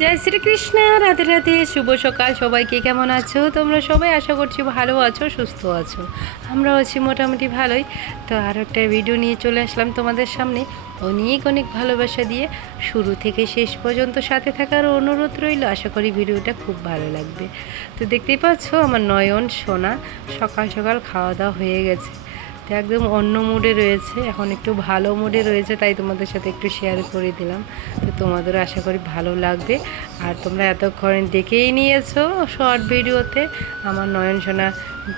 জয় শ্রীকৃষ্ণ, রাধে রাধে, শুভ সকাল। সবাইকে কেমন আছো? তোমরা সবাই আশা করছি ভালো আছো, সুস্থ আছো। আমরাও আছি মোটামুটি ভালোই। তো আর একটা ভিডিও নিয়ে চলে আসলাম তোমাদের সামনে। অনেক অনেক ভালোবাসা দিয়ে শুরু থেকে শেষ পর্যন্ত সাথে থাকার অনুরোধ রইল। আশা করি ভিডিওটা খুব ভালো লাগবে। তো দেখতেই পাচ্ছ, আমার নয়ন, সোনা সকাল সকাল খাওয়া দাওয়া হয়ে গেছে। তো একদম অন্য মুডে রয়েছে, এখন একটু ভালো মুডে রয়েছে, তাই তোমাদের সাথে একটু শেয়ার করে দিলাম। তো তোমাদেরও আশা করি ভালো লাগবে। আর তোমরা এতক্ষণ দেখেই নিয়েছো শর্ট ভিডিওতে আমার নয়ন সোনা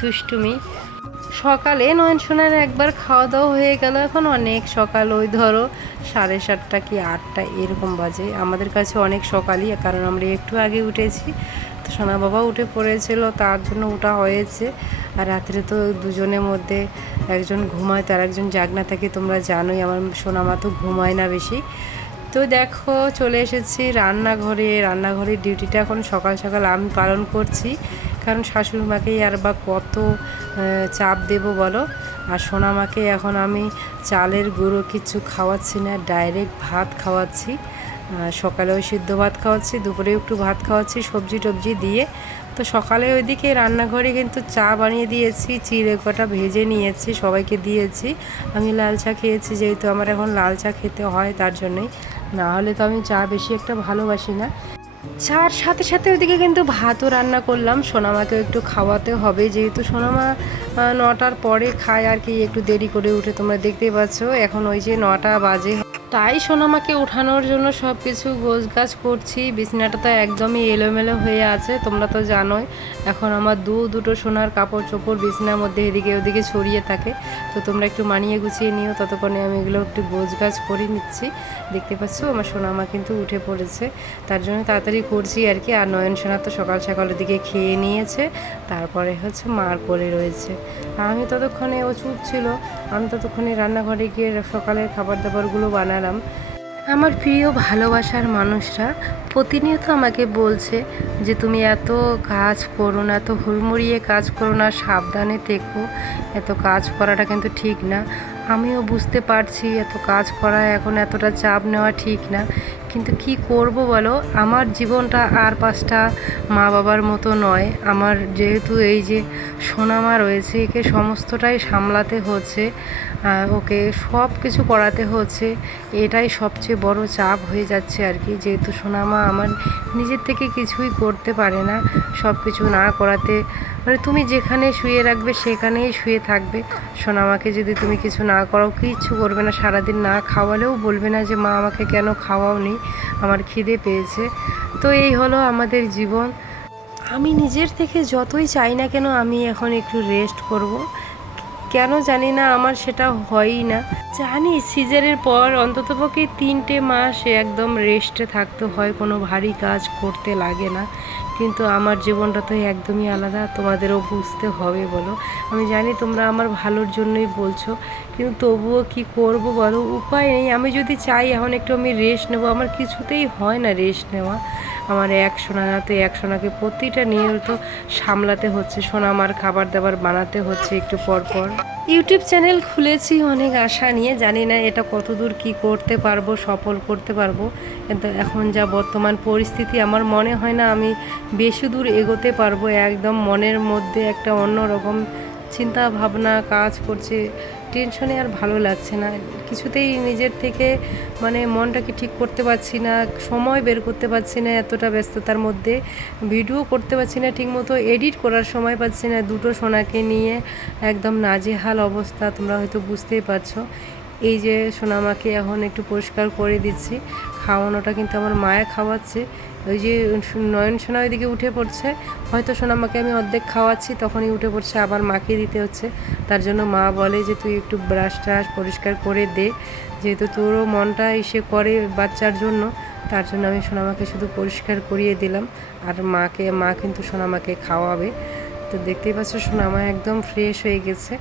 দুষ্টুমি। সকালে নয়ন সোনার একবার খাওয়া দাওয়া হয়ে গেল, এখন অনেক সকাল, ওই ধরো সাড়ে সাতটা কি আটটা, এরকম বাজে। আমাদের কাছে অনেক সকালই, কারণ আমরা একটু আগে উঠেছি। সোনা বাবা উঠে পড়েছিল, তার জন্য ওটা হয়েছে। আর রাত্রে তো দুজনের মধ্যে একজন ঘুমায়, তার একজন জাগনা থাকে, তোমরা জানোই, আমার সোনামা তো ঘুমায় না বেশি। তো দেখো, চলে এসেছি রান্নাঘরে। রান্নাঘরের ডিউটিটা এখন সকাল সকাল আমি পালন করছি। কারণ শাশুড়ি মাকেই আর বা কত চাপ দেব বলো? আর সোনামাকে এখন আমি চালের গুঁড়ো কিছু খাওয়াচ্ছি না, ডাইরেক্ট ভাত খাওয়াচ্ছি। আহ, সকালে ওই সিদ্ধ ভাত খাওয়াচ্ছি দুপুরে একটু ভাত খাওয়াচ্ছি সবজি টবজি দিয়ে। তো সকালে ওইদিকে রান্নাঘরে কিন্তু চা বানিয়ে দিয়েছি চিড়ে কটা ভেজে নিয়েছি সবাইকে দিয়েছি। আমি লাল চা খেয়েছি যেহেতু আমার এখন লাল চা খেতে হয় তার জন্যই। না হলে তো আমি চা বেশি একটা ভালোবাসি না। চার সাথে সাথে ওইদিকে কিন্তু ভাতও রান্না করলাম সোনামাকে একটু খাওয়াতে হবে। যেহেতু সোনামা নটার পরে খায় আর কি একটু দেরি করে উঠে তোমরা দেখতেই পাচ্ছ। এখন ওই যে নটা বাজে। তাই সোনামাকে উঠানোর জন্য সব কিছু গোছ গাছ করছি। বিছানাটা তো একদমই এলোমেলো হয়ে আছে, তোমরা তো জানোই। এখন আমার দু দুটো সোনার কাপড় চোপড় বিছানার মধ্যে এদিকে ওদিকে ছড়িয়ে থাকে। তো তোমরা একটু মানিয়ে গুছিয়ে নিও, ততক্ষণে আমি এগুলো একটু গোছ গাছ করে নিচ্ছি। দেখতে পাচ্ছ, আমার সোনামা কিন্তু উঠে পড়েছে। তার জন্য তাড়াতাড়ি করছি আর কি। আর নয়ন সোনা তো সকাল সকালের দিকে খেয়ে নিয়েছে। তারপরে হচ্ছে মার কোলে রয়েছে। আমি ততক্ষণে ও চুপ ছিল। আমি ততক্ষণে রান্নাঘরে গিয়ে সকালের খাবার দাবারগুলো বানালাম আমার প্রিয় ভালোবাসার মানুষরা প্রতিনিয়ত আমাকে বলছে যে তুমি এত কাজ করো না, এত হুড়মুড়িয়ে কাজ করো না, সাবধানে থেকো, এত কাজ করাটা কিন্তু ঠিক না। আমিও বুঝতে পারছি এত কাজ করা এখন এতটা চাপ নেওয়া ঠিক না। কিন্তু কি করব বলো? আমার জীবনটা আর পাঁচটা মা বাবার মতো নয়। আমার যেহেতু এই যে সোনামা রয়েছে, একে সমস্তটাই সামলাতে হচ্ছে ওকে সব কিছু করাতে হচ্ছে, এটাই সবচেয়ে বড় চাপ হয়ে যাচ্ছে আর কি। যেহেতু সোনামা আমার নিজের থেকে কিছুই করতে পারে না সব কিছু না করাতে মানে তুমি যেখানে শুয়ে রাখবে সেখানেই শুয়ে থাকবে। সোনামাকে যদি তুমি কিছু না করাও কিচ্ছু করবে না, সারাদিন না খাওয়ালেও বলবে না যে, মা, আমাকে কেন খাওয়াওনি? আমার খিদে পেয়েছে। তো এই হলো আমাদের জীবন। আমি নিজের থেকে যতই চাই না কেন, আমি এখন একটু রেস্ট করব। কেন জানি না, আমার সেটা হয়ই না। জানি সিজারের পর অন্ততপক্ষে তিনটে মাস একদম রেস্টে থাকতে হয়, কোনো ভারী কাজ করতে লাগে না। কিন্তু আমার জীবনটা তো একদমই আলাদা, তোমাদেরও বুঝতে হবে বলো। আমি জানি তোমরা আমার ভালোর জন্যই বলছো, কিন্তু তবুও কি করব বলো? উপায় নেই। আমি যদি চাই, এখন একটু আমি রেস্ট নেব। আমার কিছুতেই হয় না রেস্ট নেওয়া। আমার এক সোনা না এক সোনাকে প্রতিটা নিয়মিত সামলাতে হচ্ছে। সোনা আমার খাবার দাবার বানাতে হচ্ছে একটু পর পর। ইউটিউব চ্যানেল খুলেছি অনেক আশা নিয়ে। জানি না এটা কতদূর কি করতে পারব, সফল করতে পারব। কিন্তু এখন যা বর্তমান পরিস্থিতি, আমার মনে হয় না আমি বেশি দূর এগোতে পারব। একদম মনের মধ্যে একটা অন্যরকম চিন্তা ভাবনা কাজ করছে। টেনশনে আর ভালো লাগছে না। কিছুতেই নিজের থেকে মানে মনটাকে ঠিক করতে পারছি না, সময় বের করতে পারছি না এতটা ব্যস্ততার মধ্যে। ভিডিও করতে পারছি না, ঠিকমতো এডিট করার সময় পাচ্ছি না। দুটো সোনাকে নিয়ে একদম নাজেহাল অবস্থা, তোমরা হয়তো বুঝতেই পারছ। এই যে সোনামাকে এখন একটু পরিষ্কার করে দিচ্ছি। খাওয়ানোটা কিন্তু আমার মায়া খাওয়াচ্ছে। ওই যে নয়ন সোনা ওইদিকে উঠে পড়ছে। হয়তো সোনামাকে আমি অর্ধেক খাওয়াচ্ছি, তখনই উঠে পড়ছে, আবার মাকে দিতে হচ্ছে। তার জন্য মা বলে যে, তুই একটু ব্রাশ ট্রাশ পরিষ্কার করে দে। যেহেতু তোরও মনটা এসে করে বাচ্চার জন্য, তার জন্য আমি সোনামাকে শুধু পরিষ্কার করিয়ে দিলাম। আর মাকে, মা কিন্তু সোনামাকে খাওয়াবে। তো দেখতেই পাচ্ছ সোনামা একদম ফ্রেশ হয়ে গেছে।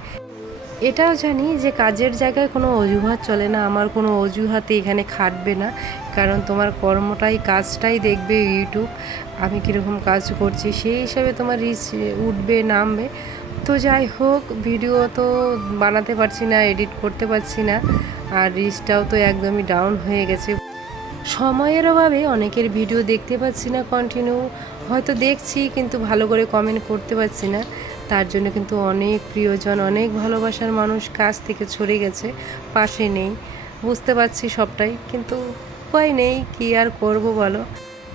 এটাও জানি যে কাজের জায়গায় কোনো অজুহাত চলে না, আমার কোনো অজুহাতে এখানে খাটবে না। কারণ তোমার কর্মটাই, কাজটাই দেখবে ইউটিউব আমি কীরকম কাজ করছি, সেই হিসাবে তোমার রিচ উঠবে, নামবে। তো যাই হোক ভিডিও তো বানাতে পারছি না এডিট করতে পারছি না, আর রিচটাও তো একদমই ডাউন হয়ে গেছে। সময়ের অভাবে অনেকের ভিডিও দেখতে পাচ্ছি না কন্টিনিউ হয়তো দেখছি, কিন্তু ভালো করে কমেন্ট করতে পারছি না। তার জন্য কিন্তু অনেক প্রিয়জন, অনেক ভালোবাসার মানুষ কাছ থেকে ছড়ে গেছে। পাশে নেই। বুঝতে পারছি সবটাই, কিন্তু উপায় নেই, কি আর করব বলো?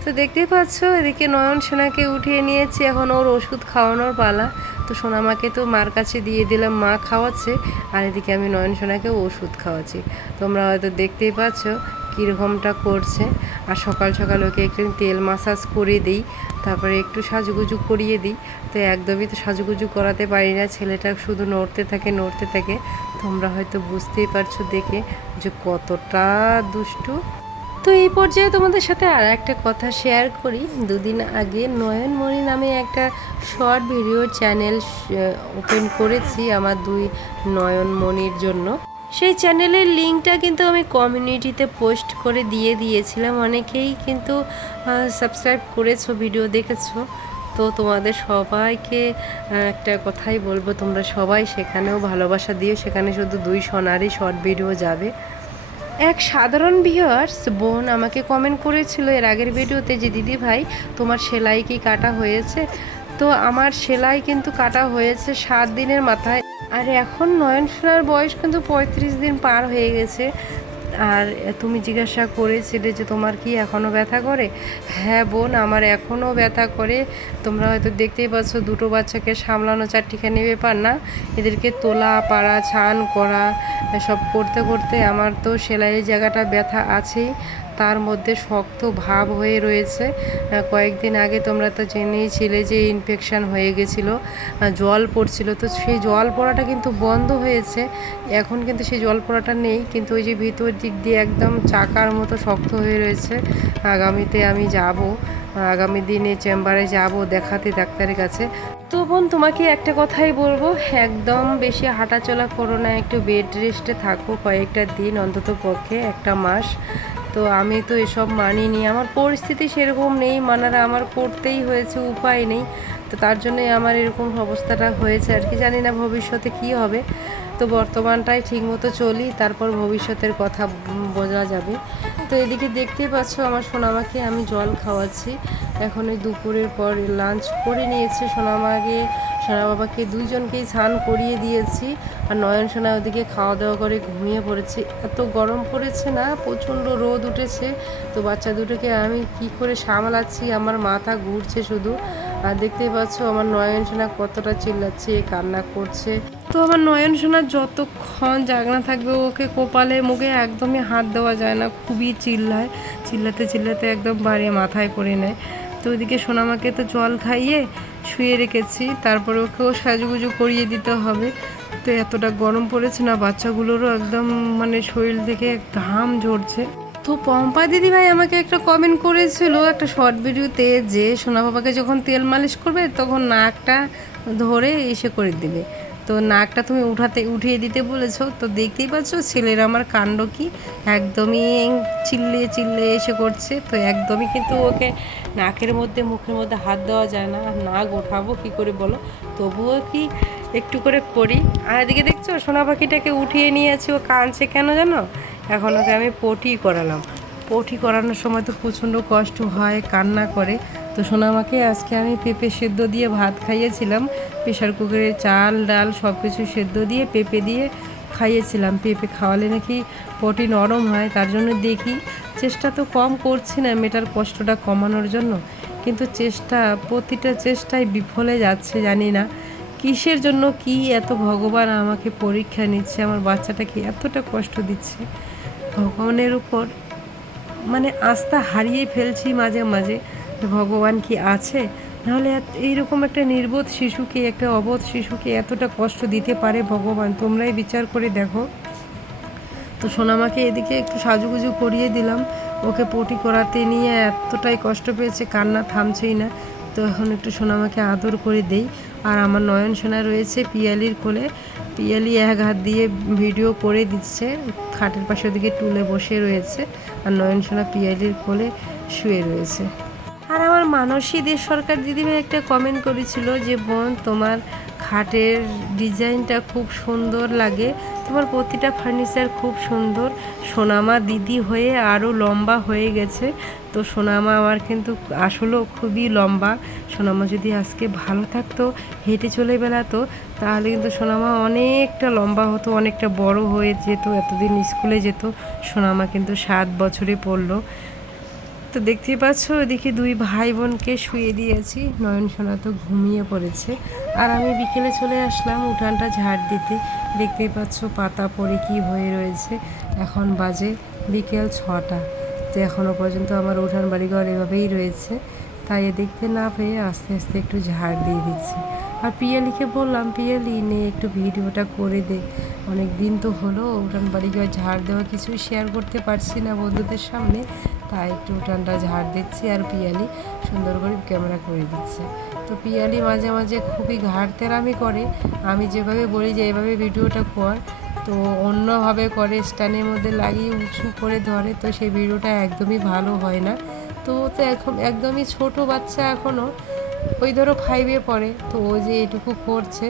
তো দেখতেই পাচ্ছ, এদিকে নয়ন সোনাকে উঠিয়ে নিয়েছি, এখন ওর ওষুধ খাওয়ানোর পালা। তো সোনামাকে তো মার কাছে দিয়ে দিলাম, মা খাওয়াচ্ছে, আর এদিকে আমি নয়ন সোনাকে ওষুধ খাওয়াচ্ছি। তোমরা হয়তো দেখতেই পাচ্ছ কীরকমটা করছে। আর সকাল সকাল ওকে একটু তেল মাসাজ করে দিই, তারপরে একটু সাজুগুজু করিয়ে দিই। তো একদমই তো সাজুগুজু করাতে পারি না, ছেলেটা শুধু নড়তে থাকে নড়তে থাকে। তোমরা হয়তো বুঝতেই পারছ দেখে যে কতটা দুষ্টু। তো এই পর্যায়ে তোমাদের সাথে আর একটা কথা শেয়ার করি। দুদিন আগে নয়নমণি নামে একটা শর্ট ভিডিও চ্যানেল ওপেন করেছি আমার দুই নয়নমণির জন্য। সেই চ্যানেলের লিঙ্কটা কিন্তু আমি কমিউনিটিতে পোস্ট করে দিয়ে দিয়েছিলাম। অনেকেই কিন্তু সাবস্ক্রাইব করেছ ভিডিও দেখেছ। তো তোমাদের সবাইকে একটা কথাই বলব, তোমরা সবাই সেখানেও ভালোবাসা দিও। সেখানে শুধু দুই সোনারই শর্ট ভিডিও যাবে। এক সাধারণ ভিউয়ার্স বোন আমাকে কমেন্ট করেছিল এর আগের ভিডিওতে যে, দিদি ভাই, তোমার সেলাই কি কাটা হয়েছে? তো আমার সেলাই কিন্তু কাটা হয়েছে সাত দিনের মাথায়। আর এখন নয়ন সোনার বয়স কিন্তু পঁয়ত্রিশ দিন পার হয়ে গেছে। আর তুমি জিজ্ঞাসা করেছিলে যে তোমার কি এখনও ব্যথা করে? হ্যাঁ বোন, আমার এখনও ব্যথা করে। তোমরা হয়তো দেখতেই পাচ্ছ দুটো বাচ্চাকে সামলানো চারটিখানি ব্যাপার না? এদেরকে তোলা, পাড়া, ছান, করা, এসব করতে করতে আমার তো সেলাইয়ের জায়গাটা ব্যথা আছেই। তার মধ্যে শক্ত ভাব হয়ে রয়েছে। কয়েকদিন আগে তোমরা তো জেনেই ছিলে যে ইনফেকশান হয়ে গেছিল জল পড়ছিল। তো সেই জল পড়াটা কিন্তু বন্ধ হয়েছে। এখন কিন্তু সেই জল পড়াটা নেই, কিন্তু ওই যে ভিতর দিক দিয়ে একদম চাকার মতো শক্ত হয়ে রয়েছে। আগামীতে আমি যাব, আগামী দিনে চেম্বারে যাব দেখাতে ডাক্তারের কাছে। তো বোন, তোমাকে একটা কথাই বলব, একদম বেশি হাঁটাচলা করো না, একটু বেড রেস্টে থাকো কয়েকটা দিন অন্তত পক্ষে একটা মাস। তো আমি তো এসব মানিনি। আমার পরিস্থিতি সেরকম নেই, মানারা আমার করতেই হয়েছে, উপায় নেই। তো তার জন্যই আমার এরকম অবস্থাটা হয়েছে আর কি। জানি না ভবিষ্যতে কি হবে। তো বর্তমানটাই ঠিকমতো চলি, তারপর ভবিষ্যতের কথা বোঝা যাবে। তো এদিকে দেখতেই পাচ্ছ আমার সোনামাকে আমি জল খাওয়াচ্ছি। এখন ওই দুপুরের পর লাঞ্চ করে নিয়েছে। সোনামাকে সোনা বাবাকে দুইজনকেই স্নান করিয়ে দিয়েছি আর নয়ন সোনা ওদিকে খাওয়া দাওয়া করে ঘুমিয়ে পড়েছে। এত গরম পড়েছে না? প্রচণ্ড রোদ উঠেছে। তো বাচ্চা দুটোকে আমি কি করে সামলাচ্ছি? আমার মাথা ঘুরছে শুধু। আর দেখতেই পাচ্ছ আমার নয়ন সোনা কতটা চিল্লাচ্ছে, কান্না করছে। তো আমার নয়ন সোনা যতক্ষণ জাগনা থাকবে, ওকে কোপালে, মুখে একদমই হাত দেওয়া যায় না। খুবই চিল্লায়। চিল্লাতে চিল্লাতে একদম বাড়িয়ে মাথায় করে নেয়। তো ওইদিকে সোনামাকে তো জল খাইয়ে শুয়ে রেখেছি, তারপরে ওকেও সাজুগুজু করিয়ে দিতে হবে। তো এতটা গরম পড়েছে না, বাচ্চাগুলোরও একদম মানে শরীর থেকে ঘাম ঝরছে। তো পম্পা দিদি ভাই আমাকে একটা কমেন্ট করেছিল একটা শর্ট ভিডিওতে যে সোনা বাবাকে যখন তেল মালিশ করবে তখন নাকটা ধরে এসে করে দিবে। তো নাকটা তুমি উঠাতে, উঠিয়ে দিতে বলেছ, তো দেখতেই পাচ্ছ ছেলের আমার কাণ্ড কি একদমই চিল্লিয়ে চিল্লিয়ে এসে করছে, তো একদমই কিন্তু ওকে নাকের মধ্যে, মুখের মধ্যে হাত দেওয়া যায় না। নাক ওঠাবো কি করে বলো? তবুও কি একটু করে করি। আর এদিকে দেখছ, সোনা পাখিটাকে উঠিয়ে নিয়েছি, ও কাঁদছে কেন জানো? এখন ওকে আমি পটি করালাম। পটি করানোর সময় তো প্রচণ্ড কষ্ট হয়, কান্না করে। তো সোনামাকে আজকে আমি পেঁপে সেদ্ধ দিয়ে ভাত খাইয়েছিলাম। প্রেশার কুকারে চাল, ডাল সব কিছু সেদ্ধ দিয়ে পেঁপে দিয়ে খাইয়েছিলাম। পেঁপে খাওয়ালে নাকি পটি নরম হয়, তার জন্য দেখি। চেষ্টা তো কম করছি না মেটার কষ্টটা কমানোর জন্য। কিন্তু চেষ্টা, প্রতিটা চেষ্টায় বিফলে যাচ্ছে, জানি না। কিসের জন্য কি এত ভগবান আমাকে পরীক্ষা নিচ্ছে, আমার বাচ্চাটাকে এতটা কষ্ট দিচ্ছে। ভগবানের উপর মানে আস্থা হারিয়ে ফেলছি মাঝে মাঝে। ভগবান কি আছে? নাহলে এইরকম একটা নির্বোধ শিশুকে, একটা অবোধ শিশুকে এতটা কষ্ট দিতে পারে ভগবান? তোমরাই বিচার করে দেখো। তো সোনামাকে এদিকে একটু সাজুগুজু করিয়ে দিলাম। ওকে পটি করাতে নিয়ে এতটাই কষ্ট পেয়েছে, কান্না থামছেই না। তো এখন একটু সোনামাকে আদর করে দেই। আর আমার নয়ন সোনা রয়েছে পিয়ালির কোলে। পিয়ালি এক হাত দিয়ে ভিডিও করে দিচ্ছে। খাটের পাশে ওদিকে টুলে বসে রয়েছে। আর নয়ন সোনা পিয়ালির কোলে শুয়ে রয়েছে। আর আমার মানসী দেশ সরকার দিদিভাই একটা কমেন্ট করেছিল যে, বোন, তোমার খাটের ডিজাইনটা খুব সুন্দর লাগে। তোমার প্রতিটা ফার্নিচার খুব সুন্দর। সোনামা দিদি হয়ে আরও লম্বা হয়ে গেছে। তো সোনামা আমার কিন্তু আসলেও খুবই লম্বা। সোনামা যদি আজকে ভালো থাকতো, হেঁটে চলে বেড়াতো, তাহলে কিন্তু সোনামা অনেকটা লম্বা হতো, অনেকটা বড় হয়ে যেত, এতদিন স্কুলে যেত। সোনামা কিন্তু সাত বছরে পড়ল। তো দেখতেই পাচ্ছ ওদিকে দুই ভাই বোনকে শুয়ে দিয়েছি। নয়ন সোনা তো ঘুমিয়ে পড়েছে। আর আমি বিকেলে চলে আসলাম উঠানটা ঝাড় দিতে। দেখতেই পাচ্ছ পাতা পড়ে কি হয়ে রয়েছে। এখন বাজে বিকেল ছটা। তো এখনও পর্যন্ত আমার উঠান বাড়িঘর এভাবেই রয়েছে। তাই এ দেখতে না পেয়ে আস্তে আস্তে একটু ঝাড় দিয়ে দিচ্ছি। আর পিয়ালিকে বললাম, পিয়ালি, নে একটু ভিডিওটা করে দে। অনেক দিন তো হলো, উঠান বাড়িঘর ঝাড় দেওয়া কিছুই শেয়ার করতে পারছি না বন্ধুদের সামনে। তাই একটু উঠানটা ঝাড় দিচ্ছি আর পিয়ালি সুন্দর করে ক্যামেরা করে দিচ্ছে। তো পিয়ালি মাঝে মাঝে খুবই ঘাড়তেরামি করে। আমি যেভাবে বলি যে এভাবে ভিডিওটা কর। তো অন্যভাবে করে স্ট্যান্ডের মধ্যে লাগিয়ে উঁচু করে ধরে, তো সেই ভিডিওটা একদমই ভালো হয় না। তো তো এখন একদমই ছোট বাচ্চা এখনও ওই ধরো ফাইভে পড়ে। তো ও যে এটুকু করছে,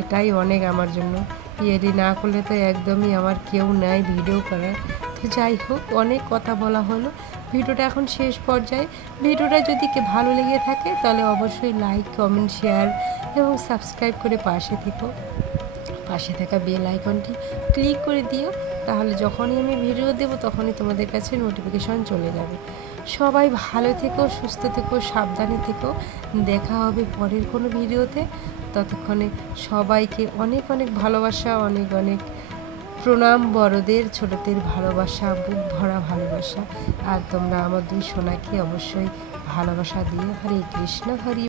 এটাই অনেক আমার জন্য। পিএডি না করলে তো একদমই আমার কেউ নাই ভিডিও করার। তো যাই হোক, অনেক কথা বলা হলো। ভিডিওটা এখন শেষ পর্যায়ে। ভিডিওটা যদি কে ভালো লেগে থাকে, তাহলে অবশ্যই লাইক কমেন্ট শেয়ার এবং সাবস্ক্রাইব করে পাশে থেকো। পাশে থাকা বেল আইকনটি ক্লিক করে দিও, তাহলে যখনই আমি ভিডিও দেবো, তখনই তোমাদের কাছে নোটিফিকেশন চলে যাবে। সবাই ভালো থেকো, সুস্থ থেকো, সাবধানে থেকো। দেখা হবে পরের কোনো ভিডিওতে ততক্ষণে সবাইকে অনেক অনেক ভালোবাসা, অনেক অনেক প্রণাম বড়দের, ছোটদের ভালোবাসা, বুক ভরা ভালোবাসা। আর তোমরা আমার দুই সোনাকে অবশ্যই ভালোবাসা দিয়ে হরে কৃষ্ণ, হরি